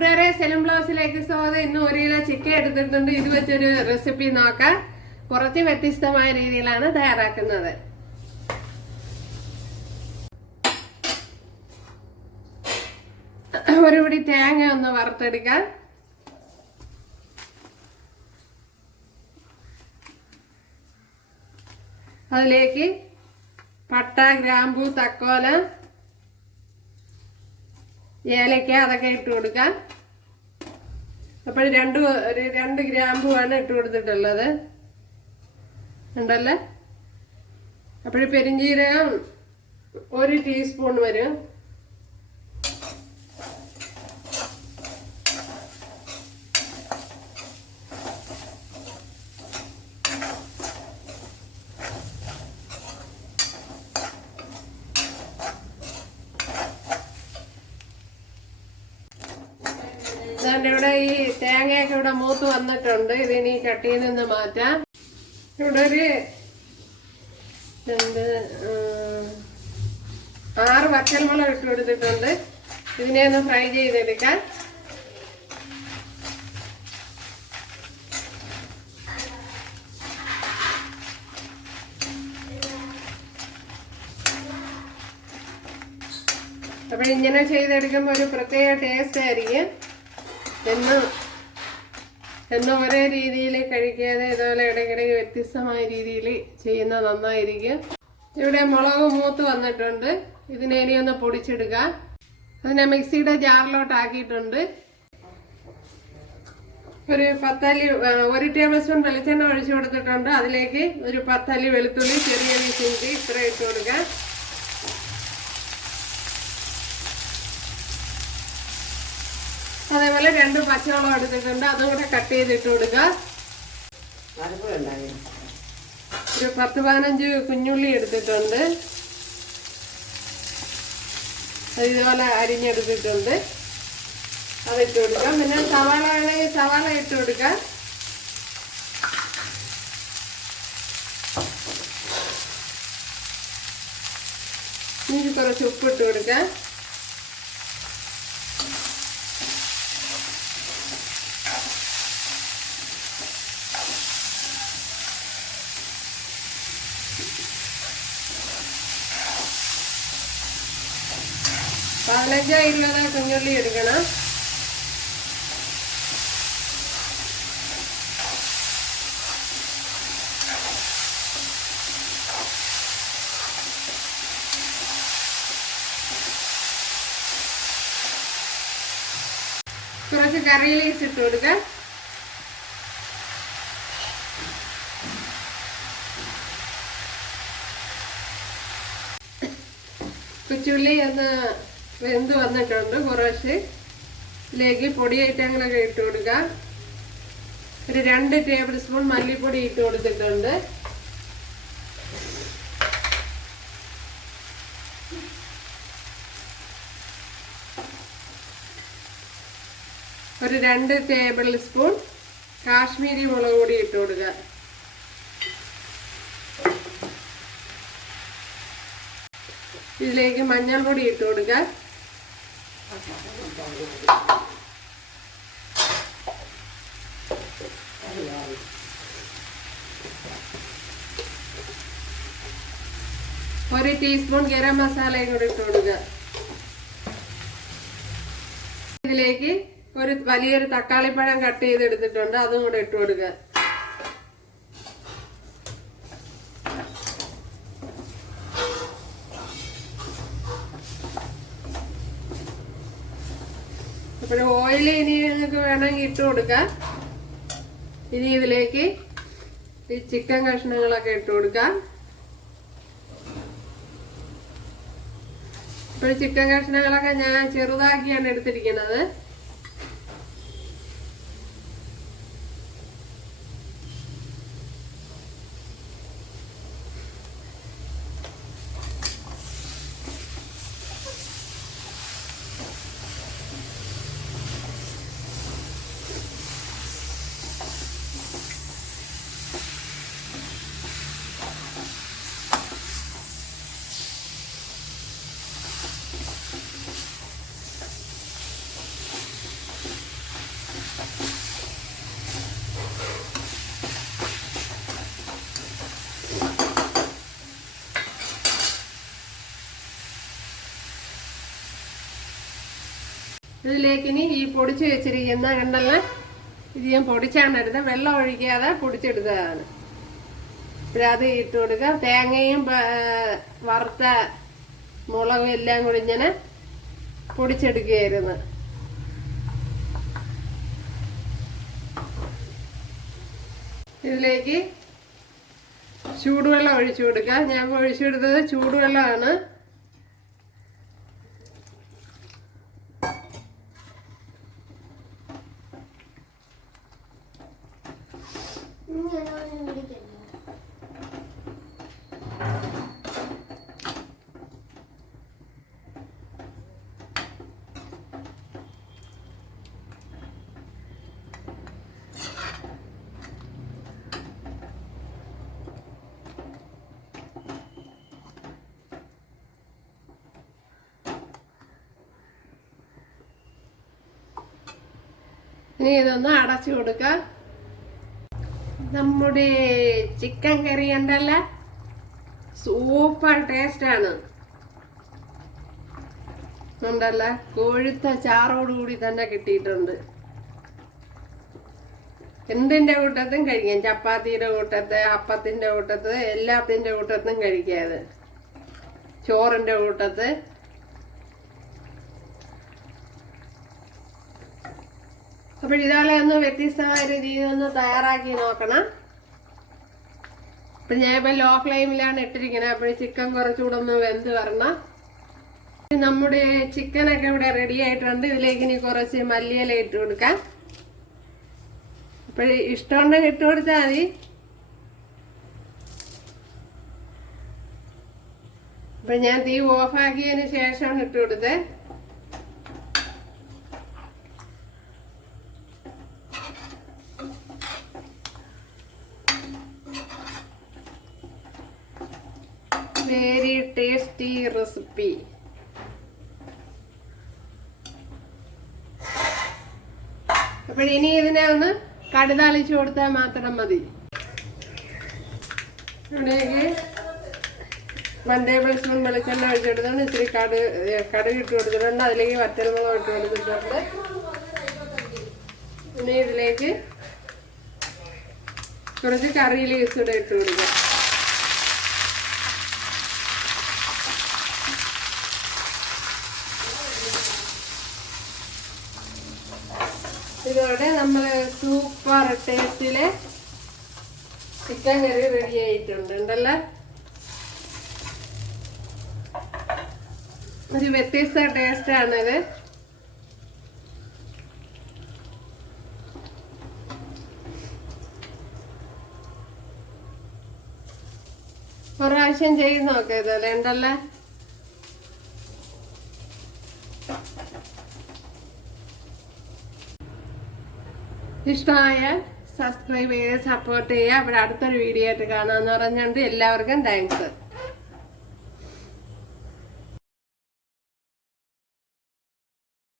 കൂട്ടുകാരെ സെലം ബ്ലൗസിലേക്ക് സ്വാഗതം. ഇന്ന് ഒരു കിലോ ചിക്കൻ എടുത്തിട്ടുണ്ട്. ഇത് വെച്ചൊരു റെസിപ്പി നോക്കാം. കുറച്ച് വ്യത്യസ്തമായ രീതിയിലാണ് തയ്യാറാക്കുന്നത്. ഒരു പിടി തേങ്ങ ഒന്ന് വറുത്തെടുക്കാം. അതിലേക്ക് പട്ട ഗ്രാമ്പു തക്കോല ഏലക്ക അതൊക്കെ ഇട്ട് കൊടുക്കാം. അപ്പോൾ രണ്ട് രണ്ട് ഗ്രാമ്പുമാണ് ഇട്ട് കൊടുത്തിട്ടുള്ളത്. ഉണ്ടല്ലേ? അപ്പോൾ പെരിഞ്ജീരകം ഒരു ടീസ്പൂൺ വരും. അതുകൊണ്ട് ഇവിടെ ഈ തേങ്ങയൊക്കെ ഇവിടെ മൂത്ത് വന്നിട്ടുണ്ട്. ഇതിനി കട്ടിയിൽ നിന്ന് മാറ്റാം. ഇവിടെ ഒരു രണ്ട് ആറ് വറ്റൽമുളക് ഇട്ട് കൊടുത്തിട്ടുണ്ട്. ഇതിനെ ഒന്ന് ഫ്രൈ ചെയ്തെടുക്കാം. അപ്പോൾ ഇങ്ങനെ ചെയ്തെടുക്കുമ്പോൾ ഒരു പ്രത്യേക ടേസ്റ്റ് ആയിരിക്കും. എന്നും എന്നും ഒരേ രീതിയിൽ കഴിക്കാതെ ഇതുപോലെ ഇടയ്ക്കിടയ്ക്ക് വ്യത്യസ്തമായ രീതിയിൽ ചെയ്യുന്നത് നന്നായിരിക്കും. ഇവിടെ മുളക് മൂത്ത് വന്നിട്ടുണ്ട്. ഇതിനെ ഇനി ഒന്ന് പൊടിച്ചെടുക്കാം. അതിനെ മിക്സിയുടെ ജാറിലോട്ട് ആക്കിയിട്ടുണ്ട്. ഒരു പത്തല്ലി ഒരു ടേബിൾ സ്പൂൺ വെളിച്ചെണ്ണ ഒഴിച്ചു കൊടുത്തിട്ടുണ്ട്. അതിലേക്ക് ഒരു പത്തല്ലി വെളുത്തുള്ളി ചെറിയ പീസ് ഇത്ര ഇട്ട് കൊടുക്കാം. അതേപോലെ രണ്ട് പച്ചവളം എടുത്തിട്ടുണ്ട്. അതും കൂടെ കട്ട് ചെയ്തിട്ട് കൊടുക്കുക ഒരു പത്ത് പതിനഞ്ച് കുഞ്ഞുള്ളി എടുത്തിട്ടുണ്ട്. ഇതുപോലെ അരിഞ്ഞെടുത്തിട്ടുണ്ട്. അതിട്ട് കൊടുക്കാം. പിന്നെ സവാള ആണെങ്കിൽ സവാള ഇട്ട് കൊടുക്കാം. ഇനി കുറച്ച് ഉപ്പ് ഇട്ട് കൊടുക്കാം. പതിനഞ്ചോ ഇരുപതോ കുഞ്ഞുള്ളി എടുക്കണം. കുറച്ച് കറി ലീസ് ഇട്ട് കൊടുക്കാം. കൊച്ചുള്ളി ഒന്ന് വെന്ത് വന്നിട്ടുണ്ട് കുറച്ച്. ഇതിലേക്ക് പൊടിയായിട്ട് അങ്ങനെയൊക്കെ ഇട്ട് കൊടുക്കുക ഒരു രണ്ട് ടേബിൾ സ്പൂൺ മല്ലിപ്പൊടി ഇട്ട് കൊടുത്തിട്ടുണ്ട്. ഒരു രണ്ട് ടേബിൾ സ്പൂൺ കാശ്മീരി മുളക് പൊടി ഇട്ട് കൊടുക്കുക ഇതിലേക്ക് മഞ്ഞൾപ്പൊടി ഇട്ട് കൊടുക്കുക ഒരു ടീസ്പൂൺ ഗരം മസാലയും കൂടി ഇട്ട് കൊടുക്കുക ഇതിലേക്ക് ഒരു വലിയൊരു തക്കാളിപ്പഴം കട്ട് ചെയ്ത് എടുത്തിട്ടുണ്ട് അതും കൂടെ ഇട്ട് കൊടുക്കുക അപ്പോൾ ഓയിൽ ഇനി നിങ്ങൾക്ക് വേണമെങ്കിൽ ഇട്ട് കൊടുക്കാം. ഇനി ഇതിലേക്ക് ഈ ചിക്കൻ കഷ്ണങ്ങളൊക്കെ ഇട്ട് കൊടുക്കാം. ഇപ്പോൾ ചിക്കൻ കഷ്ണങ്ങളൊക്കെ ഞാൻ ചെറുതാക്കിയാണ് എടുത്തിരിക്കുന്നത്. ഇതിലേക്ക് ഇനി ഈ പൊടിച്ച് വെച്ചിരിക്കുന്ന കണ്ടല്ല ഇത് ഞാൻ പൊടിച്ചാണ് എടുത്തത് വെള്ളം ഒഴിക്കാതെ പൊടിച്ചെടുത്തതാണ് അത് ഇട്ട് കൊടുക്കുക. തേങ്ങയും വറുത്ത മുളകും എല്ലാം കൂടി ഇങ്ങനെ പൊടിച്ചെടുക്കുകയായിരുന്നു. ഇതിലേക്ക് ചൂടുവെള്ളം ഒഴിച്ചു കൊടുക്കുക. ഞാൻ ഒഴിച്ചു കൊടുത്തത് ചൂടുവെള്ളമാണ്. ഇനി ഇതൊന്ന് അടച്ചു കൊടുക്കാം. നമ്മുടെ ചിക്കൻ കറി ഉണ്ടല്ല? സൂപ്പർ ടേസ്റ്റാണ് ഉണ്ടല്ല? കൊഴുത്ത ചാറോടുകൂടി തന്നെ കിട്ടിയിട്ടുണ്ട്. എന്തിന്റെ കൂട്ടത്തും കഴിക്കാം. ചപ്പാത്തിയുടെ കൂട്ടത്ത് അപ്പത്തിന്റെ കൂട്ടത്ത് എല്ലാത്തിന്റെ കൂട്ടത്തും കഴിക്കാതെ ചോറിന്റെ കൂട്ടത്ത്. അപ്പോൾ ഇതാളെ ഒന്ന് വ്യത്യസ്തമായ രീതിയിൽ ഒന്ന് തയ്യാറാക്കി നോക്കണം. അപ്പം ഇപ്പം ലോ ഫ്ലെയിമിലാണ് ഇട്ടിരിക്കുന്നത് അപ്പോൾ ചിക്കൻ കുറച്ചുകൂടെ ഒന്ന് വെന്ത് വരണം. നമ്മുടെ ചിക്കനൊക്കെ ഇവിടെ റെഡി ആയിട്ടുണ്ട്. ഇതിലേക്ക് ഇനി കുറച്ച് മല്ലിയില ഇട്ട് കൊടുക്കാം. അപ്പോൾ ഇഷ്ടമുണ്ടെങ്കിൽ ഇട്ട് കൊടുത്താൽ മതി. അപ്പം ഞാൻ തീ ഓഫാക്കിയതിന് ശേഷമാണ് ഇട്ട് കൊടുത്തത്. വെരി ടേസ്റ്റി റെസിപ്പി അപ്പോൾ ഇനി ഇതിനെ ഒന്ന് കടുതാളിച്ച് കൊടുത്താൽ മാത്രം മതി. ഇവിടേക്ക് വൺ ടേബിൾ സ്പൂൺ വെളിച്ചെണ്ണ ഒഴിച്ചെടുത്തോണ്ട് ഇത്തിരി കടു കടുക് ഇട്ട് കൊടുത്തിട്ടുണ്ട്. അതിലേക്ക് വറ്റൽമുളക് ഇട്ട് കൊടുത്തിട്ടുണ്ട്. പിന്നെ ഇതിലേക്ക് കുറച്ച് കറി ലീവ്സ് കൂടെ ഇട്ട് കൊടുക്കാം. ഇതോടെ നമ്മൾ സൂപ്പർ ടേസ്റ്റിലെ ചിക്കൻ കറി റെഡി ആയിട്ടുണ്ട്. ഉണ്ടല്ലോ? ഒരു വ്യത്യസ്ത ടേസ്റ്റ് ആണിത്. ഒരു പ്രാവശ്യം ചെയ്ത് നോക്കാം ഇതല്ലേ ഉണ്ടല്ലോ? ഇഷ്ടമായ സബ്സ്ക്രൈബ് ചെയ്ത് സപ്പോർട്ട് ചെയ്യുക. അവിടെ അടുത്തൊരു വീഡിയോ ആയിട്ട് കാണാമെന്ന് പറഞ്ഞുകൊണ്ട് എല്ലാവർക്കും താങ്ക്സ്